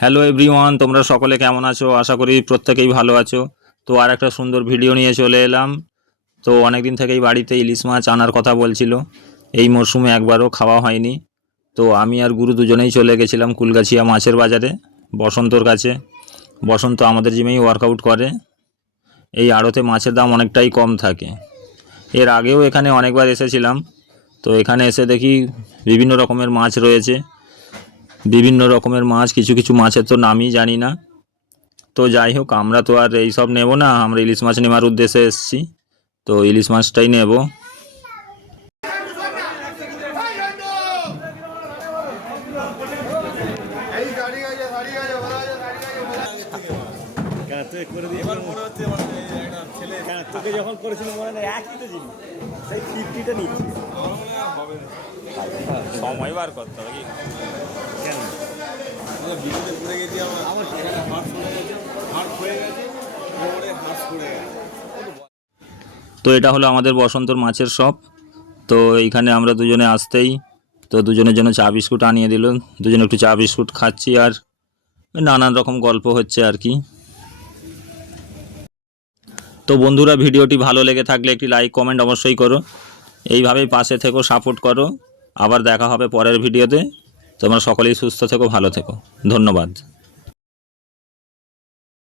Hello everyone, তোমরা সকলে কেমন আছো? আশা করি প্রত্যেকেই ভালো আছো। তো আর একটা সুন্দর ভিডিও নিয়ে চলে এলাম। তো অনেক দিন থেকেই বাড়িতে ইলিশ মাছ আনার কথা বলছিল, এই মরশুমে একবারও খাওয়া হয়নি। তো আমি আর গুরু দুজনেই চলে গেছিলাম কুলগাছিয়া মাছের বাজারে, বসন্তর কাছে। বসন্ত আমাদের জিমেই ওয়ার্কআউট করে। এই আড়তে মাছের দাম অনেকটাই কম থাকে। এর আগেও এখানে অনেকবার এসেছিলাম। তো এখানে এসে দেখি বিভিন্ন রকমের মাছ রয়েছে, বিভিন্ন রকমের মাছ। কিছু কিছু মাছের তো নামই জানি না। তো যাই হোক, আমরা তো আর এই সব নেব না, আমরা ইলিশ মাছ নেওয়ার উদ্দেশ্যে এসেছি। তো ইলিশ মাছটাই নেব। যখন করেছিল মনে নেই, একই তো জিনিস, সেই ফিফটিটা নিচ্ছে। সময় বার করতে হবে কেন বিকেলে পড়ে গেছি, আমার সেখানে হাট পড়ে গেছে, হাট হয়ে গেছে, হাট পড়ে গেছে। তো এটা হলো আমাদের বসন্তর মাছের শপ। তো এইখানে আমরা দুজনে আসতেই তো দুজনের জন্য চা বিস্কুট আনিয়ে দিল। দুজনে একটু চা বিস্কুট খাচ্ছি আর নানান রকম গল্প হচ্ছে আর কি। তো বন্ধুরা, ভিডিওটি ভালো লেগে থাকলে একটি লাইক কমেন্ট অবশ্যই করো। এইভাবেই পাশে থেকো, সাপোর্ট করো। আবার দেখা হবে পরের ভিডিওতে। তোমরা সকলেই সুস্থ থেকো, ভালো থেকো। ধন্যবাদ।